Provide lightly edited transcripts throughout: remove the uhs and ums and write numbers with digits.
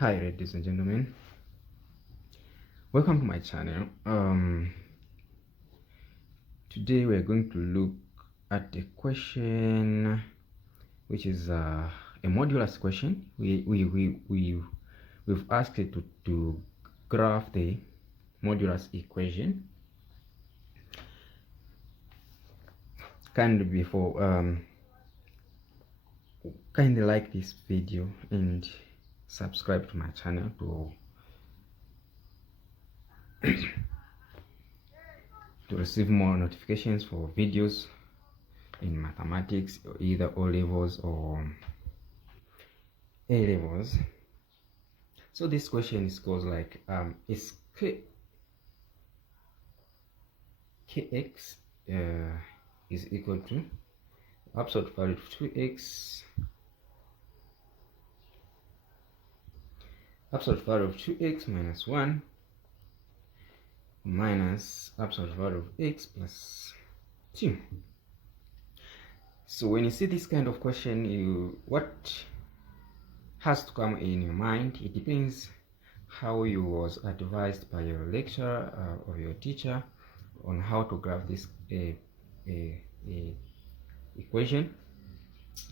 Hi ladies and gentlemen, welcome to my channel. Today we're going to look at a question which is a modulus question. We've asked it to graph the modulus equation. Kindly like this video and subscribe to my channel to receive more notifications for videos in mathematics, either O levels or A levels. So this question goes like is kx is equal to absolute value of 2x minus 1 minus absolute value of x plus 2. So when you see this kind of question, what has to come in your mind, it depends how you was advised by your lecturer or your teacher on how to graph this equation,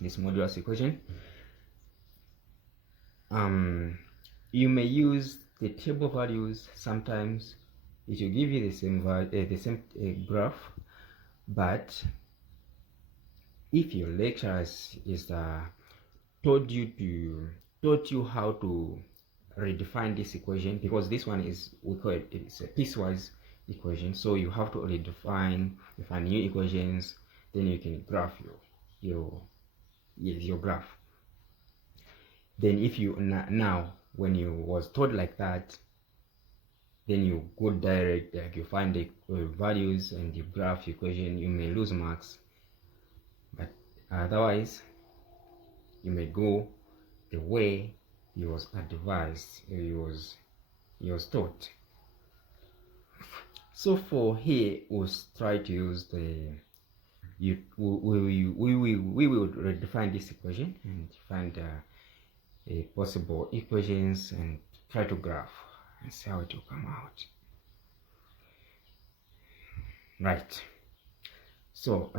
this modulus equation. You may use the table values. Sometimes it will give you the same graph, but if your lecturer taught you how to redefine this equation, because this one is, we call it's a piecewise equation, so you have to redefine, define new equations, then you can graph your graph. Then if you now when you was taught like that, then you go direct, like you find the values and you graph the equation, you may lose marks. But otherwise you may go the way you was advised, you was taught. So for here, we'll try to use we will redefine this equation and find possible equations and try to graph and see how it will come out. Right. So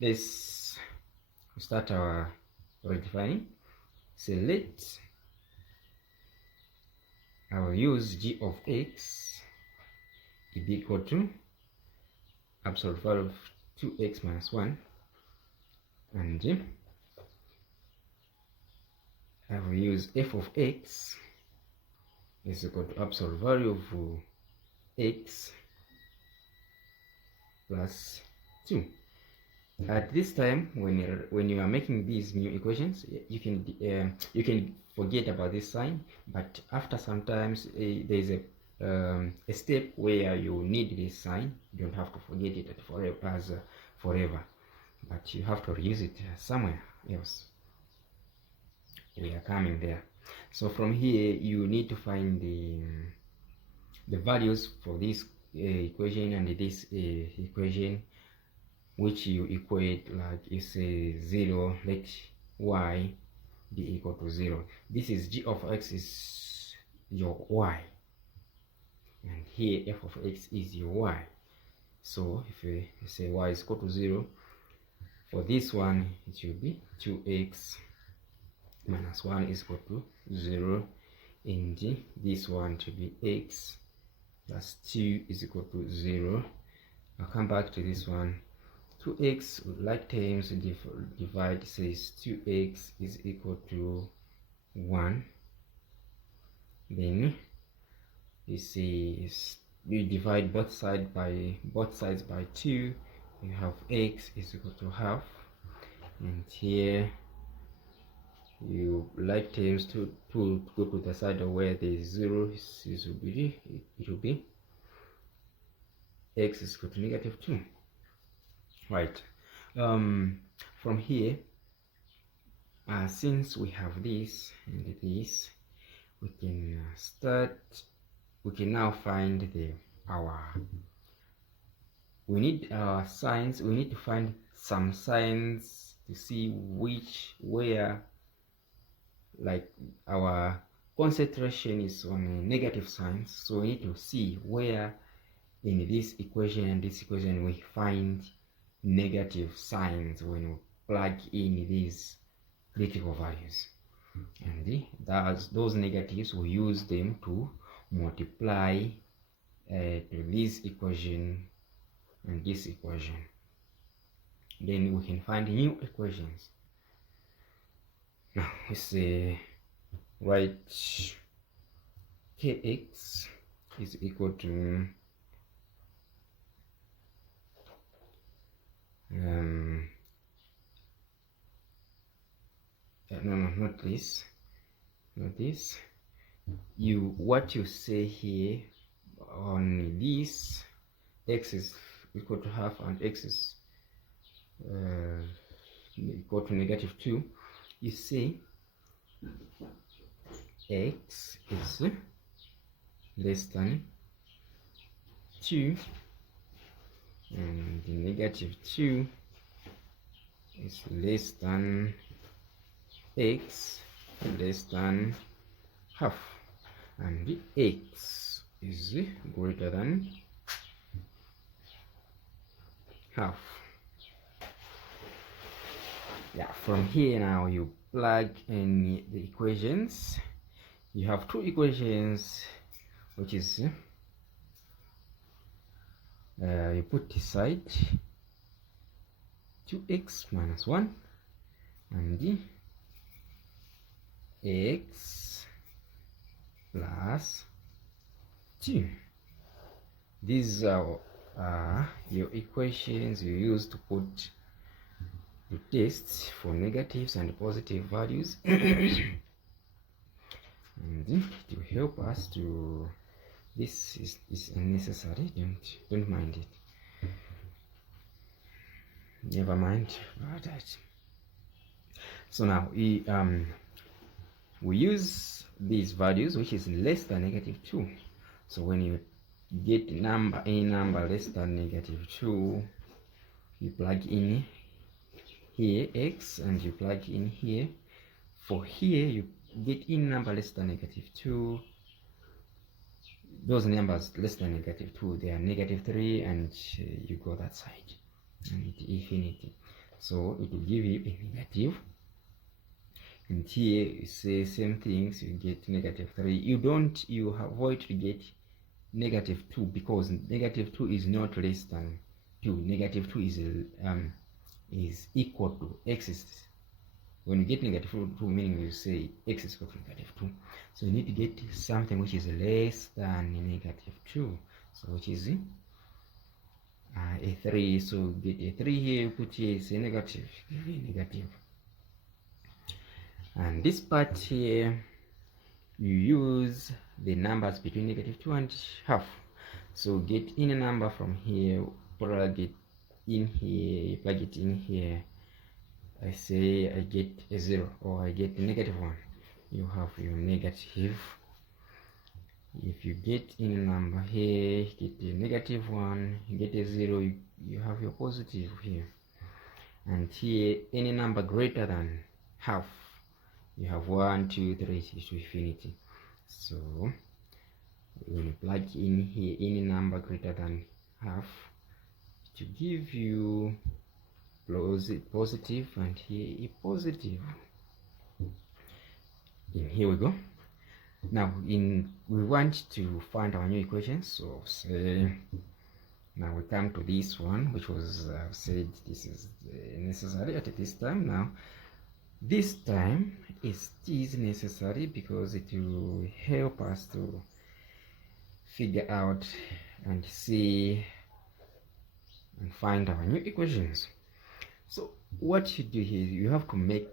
let's start our redefining. So I will use g of x is equal to absolute value of 2x minus 1, and I will use f of x is equal to absolute value of x plus 2. At this time, when you are making these new equations, you can forget about this sign, but after sometimes there is a step where you need this sign. You don't have to forget it forever, but you have to reuse it somewhere else. We are coming there. So from here you need to find the values for this equation and this equation, which you equate, like you say 0, let y be equal to 0. This is g of x is your y, and here f of x is your y. So if you say y is equal to 0, for this one it will be 2x minus 1 is equal to 0, and this one to be x plus 2 is equal to 0. I'll come back to this one. 2x like terms divide, says 2x is equal to 1. Then this is, you divide both sides by 2. You have x is equal to half, and here you like terms to go to the side of where there is 0. It will be x is equal to negative 2. Right. From here, since we have this and this, we can now find we need signs. We need to find some signs to see where like our concentration is on negative signs, so we need to see where in this equation and this equation we find negative signs when we plug in these critical values, and those negatives we use them to multiply to this equation and this equation. Then we can find new equations. Now we say write kx is equal to no, not this, what you say here on this, x is equal to half and x is equal to -2, you say x is less than 2 and -2 is less than x less than half, and the x is greater than half. Yeah, from here now you plug in the equations. You have two equations, which is you put this side 2x minus 1 and the x plus 2. These are your equations you use to put the tests for negatives and positive values and it will help us to, this is unnecessary, don't mind it, never mind about that. So now we use these values, which is less than -2. So when you get any number less than -2, you plug in here x and you plug in here. For here you get in number less than -2. Those numbers less than -2, they are -3, and you go that side and infinity, so it will give you a negative. And here you say same things, you get -3. You avoid to get -2 because -2 is not less than 2. -2 is equal to x. When you get -2, meaning you say x is equal to -2. So you need to get something which is less than -2, so which is a 3. So get a 3 here, you put here is a negative. And this part here you use the numbers between -2 and half. So get in a number from here, plug it in here, plug it in here. I say I get a 0 or I get a -1. You have your negative. If you get in a number here, get a -1, you get a 0, you have your positive here. And here any number greater than half, you have 1, 2, 3 to infinity. So when you plug in here any number greater than half, to give you positive, and here a positive. And here we go. Now we want to find our new equation, so say now we come to this one, which was said this is necessary at this time. Now this time it is necessary because it will help us to figure out and see and find our new equations. So what you do here, you have to make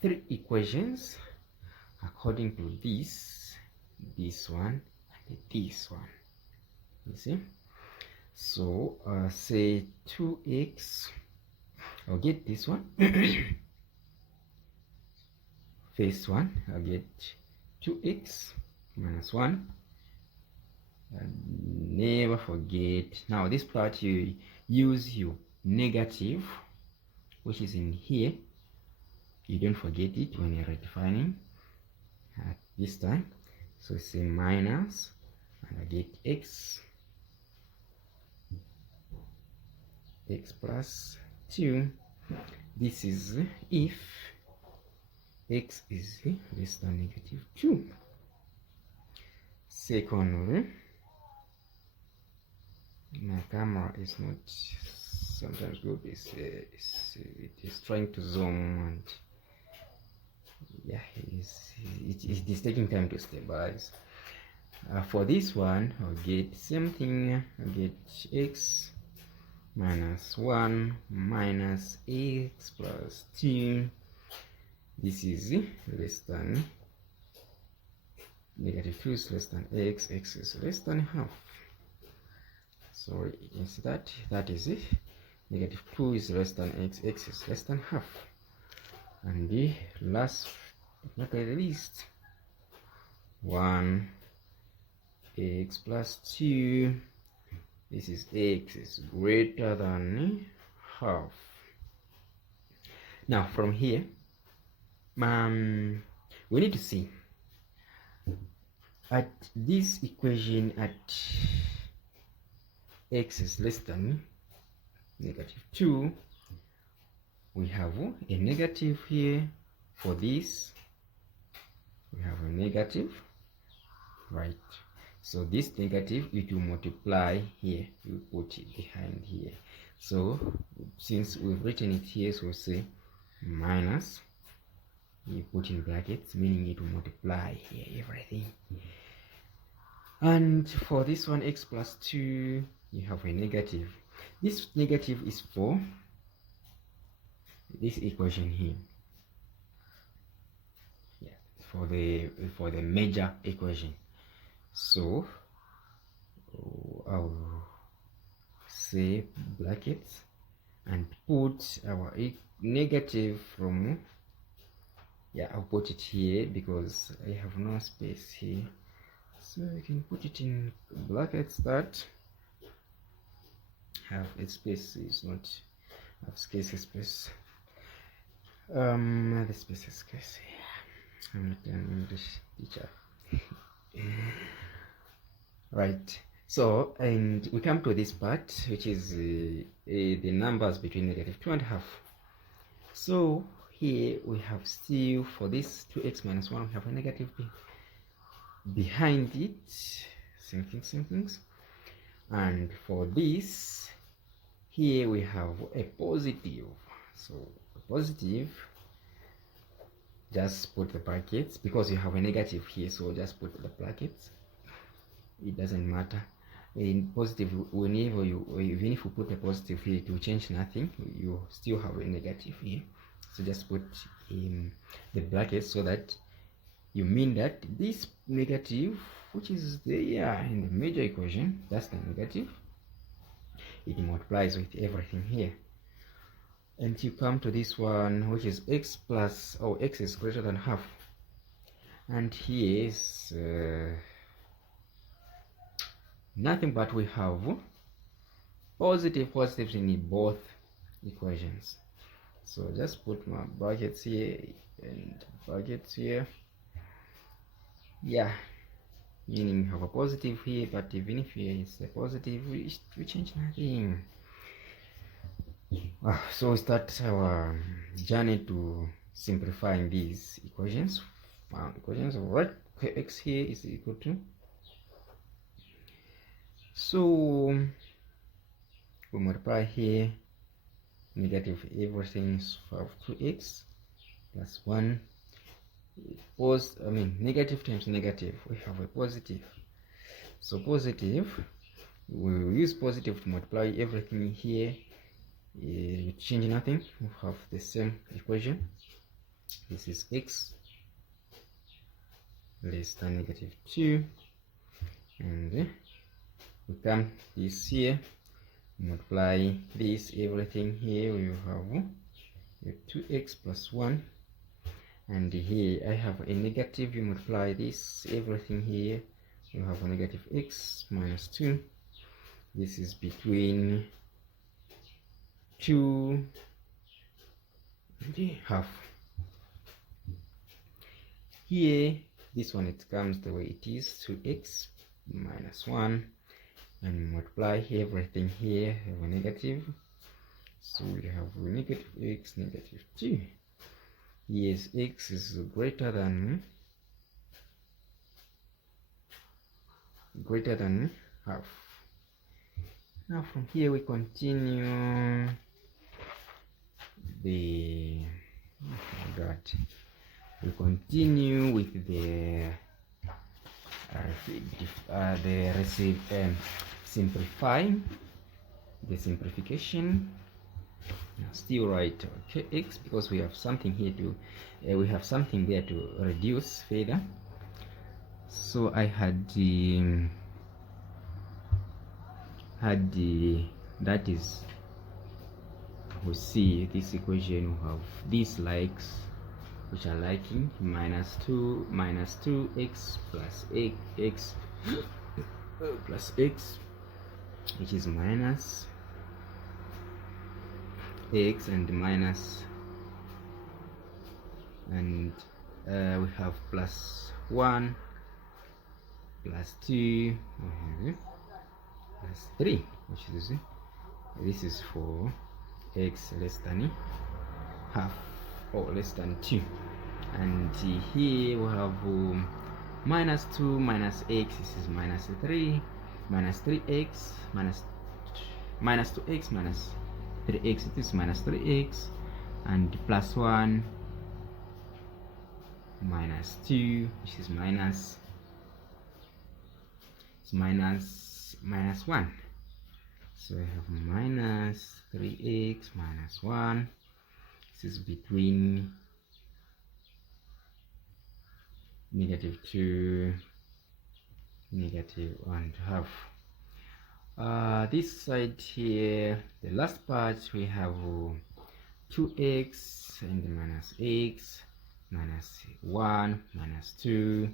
3 equations according to this one and this one, you see. So say 2x, I'll get this one. First one, I'll get 2x minus 1. And never forget, now this part you use your negative, which is in here, you don't forget it when you're redefining at this time. So say minus, and I get x plus 2. This is if x is less than negative 2. Secondly, my camera is not sometimes good. It is trying to zoom, and yeah, it is taking time to stabilize. For this one, I'll get same thing. I'll get x minus 1 minus x plus 2. This is less than negative 2 is less than x is less than half. So you can see that is it. Negative 2 is less than x is less than half. And the last but not the least, 1 x plus 2. This is x is greater than half. Now from here, we need to see at this equation at x is less than negative 2, we have a negative here. For this, we have a negative, right? So this negative, it will multiply here, you put it behind here. So since we've written it here, so we'll say minus, you put in brackets, meaning it will multiply here everything. And for this one, x plus 2, you have a negative. This negative is for this equation here. Yeah, for the major equation. So I'll say brackets and put our negative from, yeah, I'll put it here because I have no space here. So you can put it in brackets that have a space, is not have scarce space. The space is scarce. I'm not an English teacher. Right. So, and we come to this part, which is the numbers between negative 2 and half. So here we have still, for this 2x minus 1, we have a negative behind it. Same things. And for this, here we have a positive. So a positive, just put the brackets because you have a negative here, so just put the brackets. It doesn't matter. In positive, whenever even if you put a positive here, it will change nothing. You still have a negative here. So just put in the brackets so that you mean that this negative, which is there in the major equation, that's the negative, it multiplies with everything here. And you come to this one, which is x plus, or x is greater than half. And here is nothing but we have positives in both equations. So just put my brackets here and brackets here. Yeah, meaning we have a positive here, but even if here is a positive, we change nothing. So we start our journey to simplifying these equations. Equations of right, x here is equal to, so we multiply here, negative everything is 2x plus 1. Negative times negative, we have a positive. So positive, we will use positive to multiply everything here. We change nothing, we have the same equation. This is x less than negative 2, and we come this here, multiply this everything here, we have 2x plus 1, and here I have a negative, you multiply this everything here, you have a negative x minus 2. This is between 2 and a half. Here, this one, it comes the way it is, 2x minus 1, and multiply everything here, have a negative. So we have negative x, negative 2. Yes, x is greater than half. Now from here we continue the we continue with the simplifying, the simplification. Still right, okay, x, because we have something here to we have something there to reduce further. So I had that is, we see this equation, we have these likes which are liking minus 2x plus x plus x, which is minus x and minus, and we have plus 1 plus 2 plus 3, which is, this is for x less than half or less than 2. And here we have minus 2 minus x, this is minus 3, minus 3x minus 2x minus 3x, it is minus 3x, and plus 1 minus 2, which is minus 1. So I have minus 3x minus 1. This is between negative 2, negative 1/2. This side here, the last part, we have 2x and minus x minus 1 minus 2.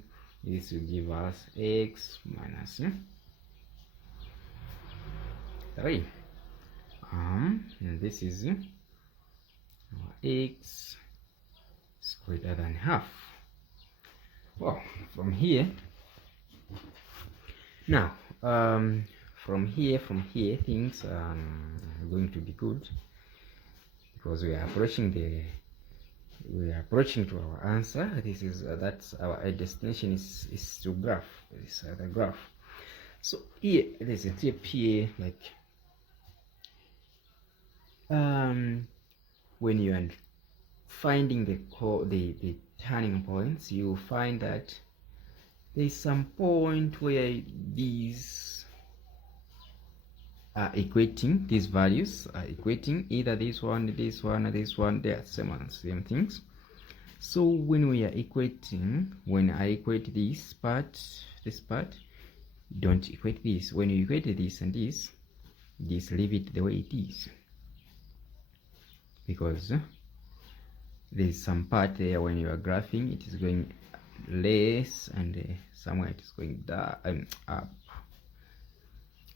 This will give us x minus 3. And this is our x is greater than half. Well, from here now, from here things are going to be good, because we are approaching to our answer. This is that's our destination is to graph this the graph. So here there's a tip here, like when you are finding the turning points, you find that there's some point where these are equating, these values are equating, either this one, they are same things. So when we are equating, when I equate this part, don't equate this. When you equate this and this, leave it the way it is, because there's some part there when you are graphing, it is going less, and somewhere it is going down up.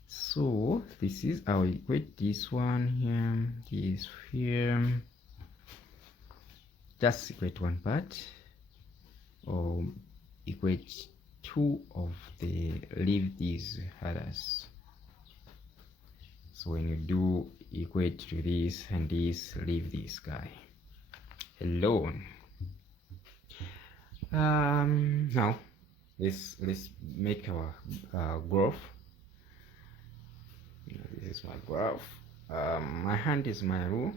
So this is how we equate this one here, this here. Just equate one part, or equate two of the, leave these others. So when you do equate to this and this, leave this guy alone. Now let's make our graph. This is my graph. My hand is my rule,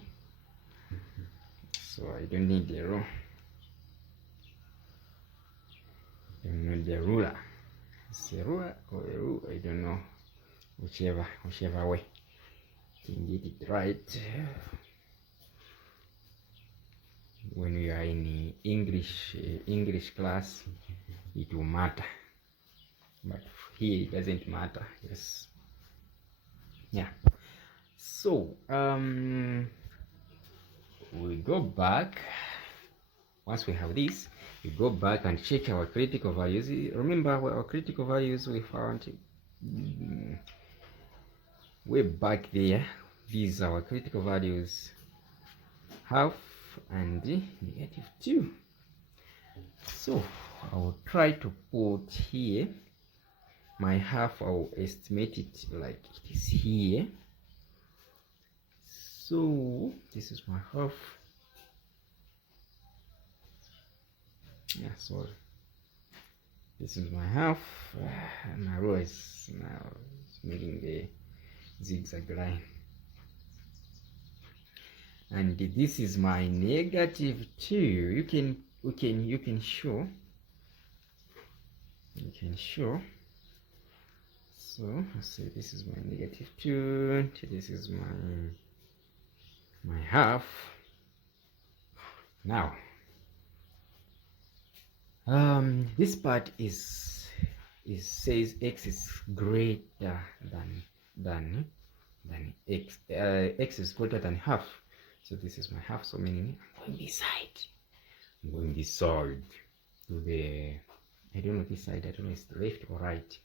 so I don't need the rule. I don't need the ruler. It's a ruler or a rule, I don't know. Whichever way you can get it right. When we are in English class, it will matter, but here it doesn't matter. Yes. Yeah. So we go back. Once we have this, we go back and check our critical values. Remember our critical values we found way back there. These are our critical values: half and negative 2. So I'll try to put here my half. I'll estimate it like it is here. So this is my half. Yeah, sorry. This is my half. My row is now making the zigzag line. And this is my negative 2. You can show. So I'll say this is my negative 2. This is my half. Now this part says x is greater than x. X is greater than half. So this is my half. So meaning I'm going this side. I'm going this side to the, I don't know this side. I don't know if it's left or right.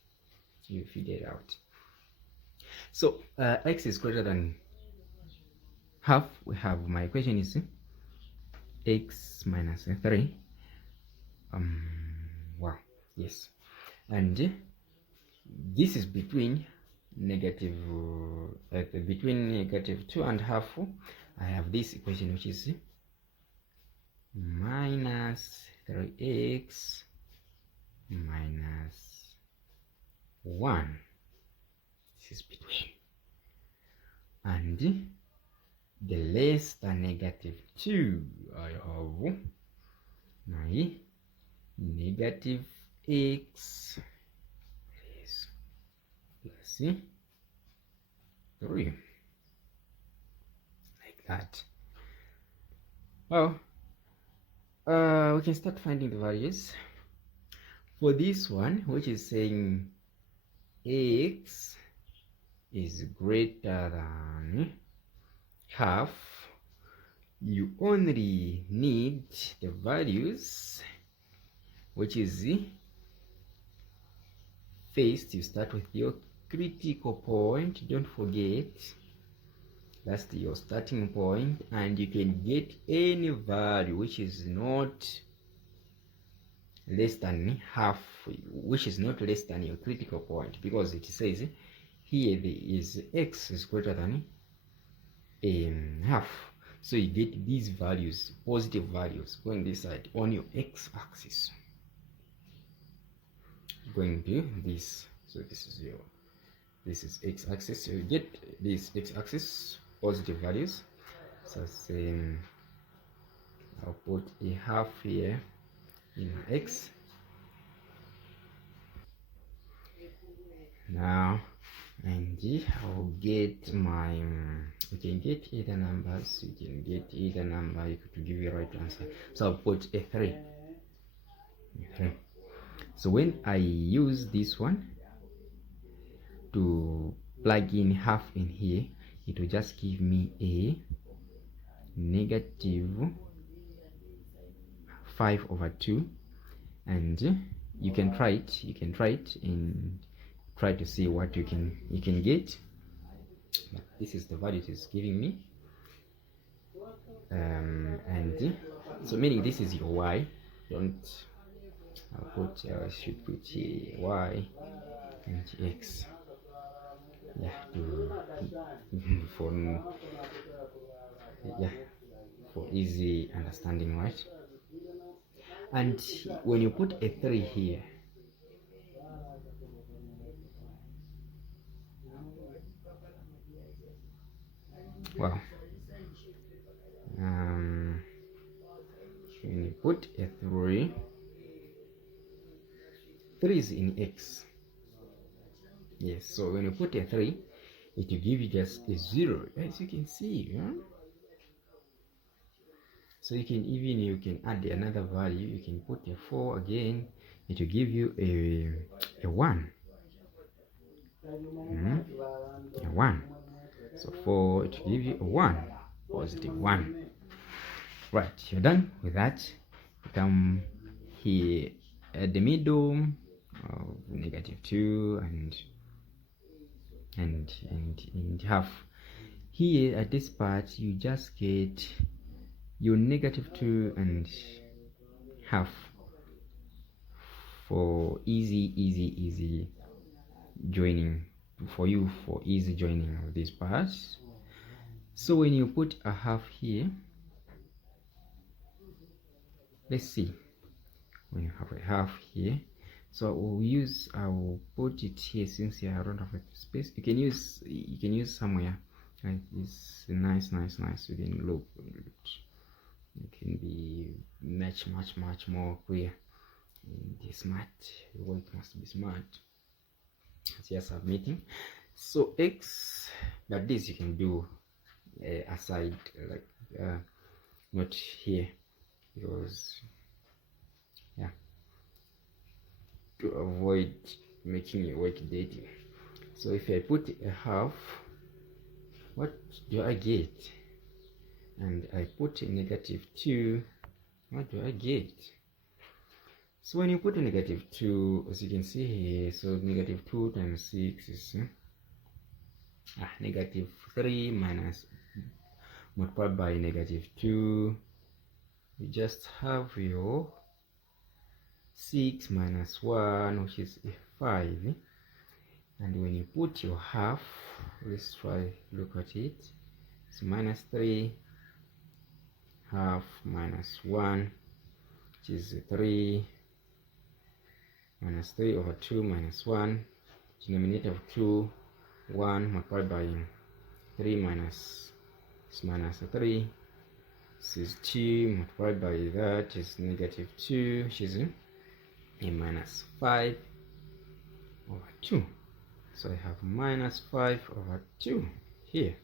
You figure it out. So x is greater than half. We have, my equation is x minus 3. Wow, yes. And this is between negative between negative 2 and half. I have this equation, which is minus 3x minus 1. This is between, and the less than negative 2, I have my negative x plus 3, like that. Well, we can start finding the values for this one, which is saying x is greater than half. You only need the values, which is, first you start with your critical point. Don't forget, that's your starting point, and you can get any value which is not less than half, which is not less than your critical point, because it says here there is x is greater than half. So you get these values, positive values, going this side on your x-axis, going to this. So this is x-axis. So you get this x-axis positive values. So same, I'll put a half here in x. Now, and I'll get my, you can get either numbers, you can get either number, you could give you the right answer. So I'll put a 3. So when I use this one to plug in half in here, it will just give me a negative 5/2, and you can try it and try to see what you can get. But this is the value it is giving me, and so meaning this is your y. I should put here y and x, yeah, for easy understanding, right? And when you put a 3 here, well, when you put a 3 is in x. Yes, so when you put a 3, it will give you just a 0, as you can see. Yeah? So you can add another value. You can put a 4 again. It will give you a 1. A 1. So 4, it will give you a 1, positive 1. Right, you're done with that. You come here at the middle of negative 2 and half. Here at this part, you just get your negative 2 and half. for easy joining, for easy joining of these parts. So when you put a half here, let's see, when you have a half here, so I'll put it here since here I don't have a space. You can use somewhere like this. Nice within loop. It can be much more clear. The smart work must be smart. It's just submitting. So X, but this you can do aside, like not here, because yeah, to avoid making your work dirty. So if I put a half, what do I get? And I put a -2, what do I get? So when you put a -2, as you can see here, so -2 times 6 is -3 minus multiplied by -2. You just have your 6 minus 1, which is 5. And when you put your half, let's try look at it. It's -3, half minus 1, which is 3, minus 3 over 2 minus 1, denominator of 2, 1 multiplied by 3 minus 3. This is 2 multiplied by that is -2, which is a minus 5 over 2. So I have minus 5 over 2 here.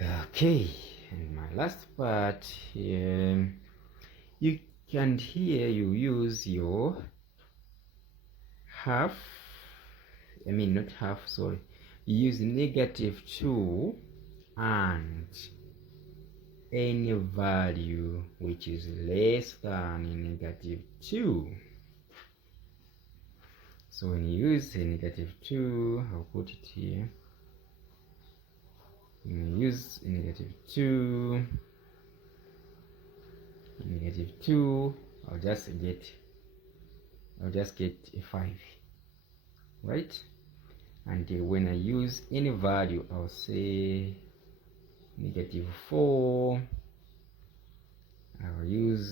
Okay, and my last part here, you can here you use your half, I mean not half, sorry, you use -2 and any value which is less than -2. So when you use a -2, I'll put it here. When you use a -2, I'll just get a 5, right? And when I use any value, I'll say -4,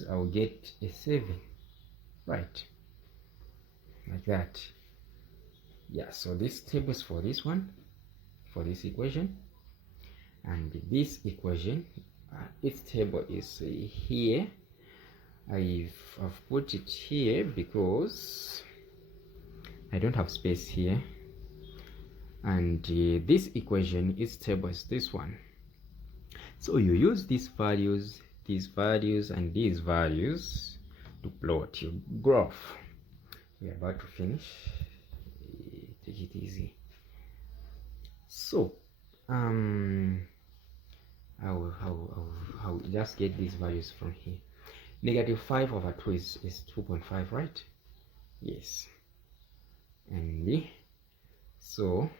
I'll get a 7, right? Like that. Yeah, so this table is for this one, for this equation, and this equation, its table is here. I've put it here because I don't have space here, and this equation, its table is this one. So you use these values, and these values to plot your graph. We're about to finish. Take it easy. So I'll just get these values from here. -5 over 2 is 2.5, right? Yes. And so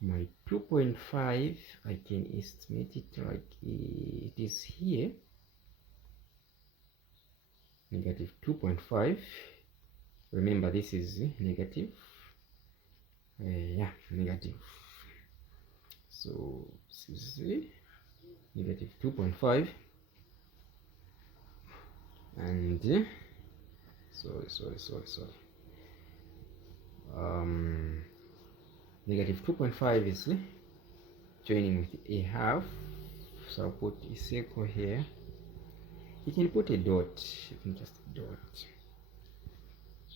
my 2.5, I can estimate it like it is here. -2.5. Remember, this is negative. Yeah, negative. So this is -2.5, and sorry. -2.5 is joining with a half. So I'll put a circle here. You can put a dot, just a dot,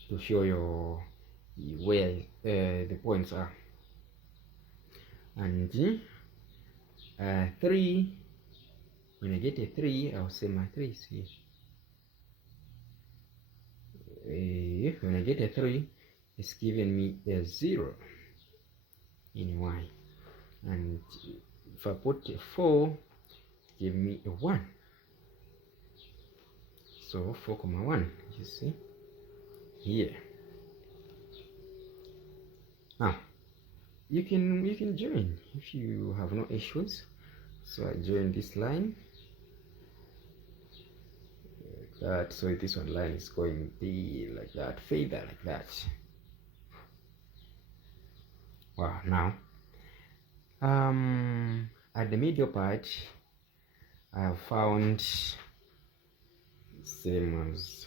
to show your where the points are. And 3, when I get a 3, I'll say my 3 is here. When I get a 3, it's giving me a 0 in y, and if I put a 4, give me a 1. So 4,1, you see here. Now you can join if you have no issues. So I join this line, that. So this one line is going to be like that, feather like that. Wow. Now at the middle part I have found same as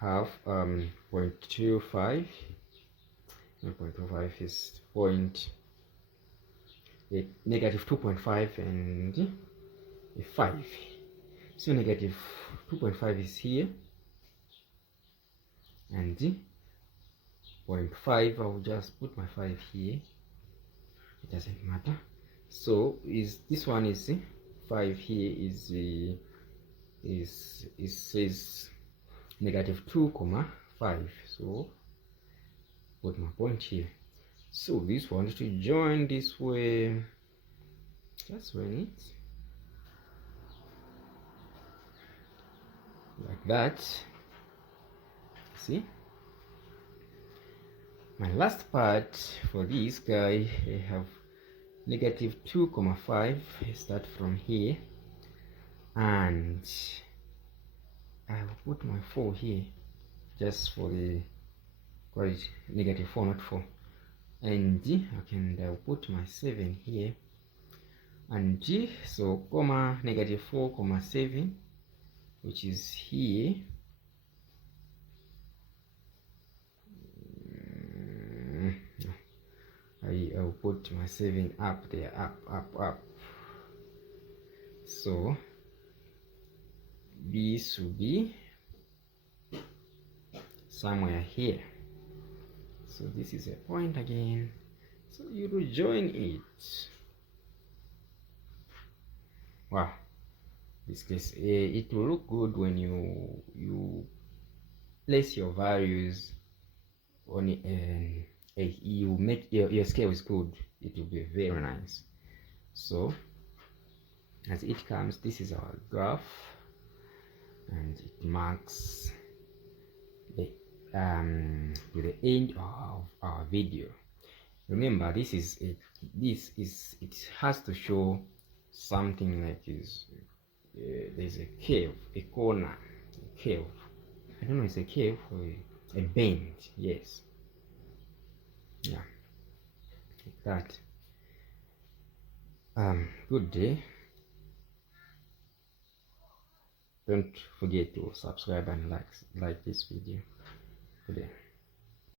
half 0.25. 0.25 is negative 2.5 and 5. So negative 2.5 is here and 0.5, I'll just put my 5 here, it doesn't matter. So is this one is 5 here is says negative 2.5, so put my point here. So this one to join this way, just run it like that. See, my last part for this guy, I have negative 2.5. Start from here and I will put my 4 here just for the quality, negative 4 not 4, and I'll put my 7 here and so comma negative 4.7, which is here. I'll put my 7 up there, up. So this will be somewhere here. So this is a point again. So you will join it. Wow, this case it will look good when you place your values on it, and you make your scale is good. It will be very nice. So as it comes, this is our graph and it marks the to the end of our video. Remember, this is it has to show something like is there's a cave, a corner, a cave. I don't know, it's a cave or a bend. Yes, yeah, like that. Good day. Don't forget to subscribe and like this video. Good day.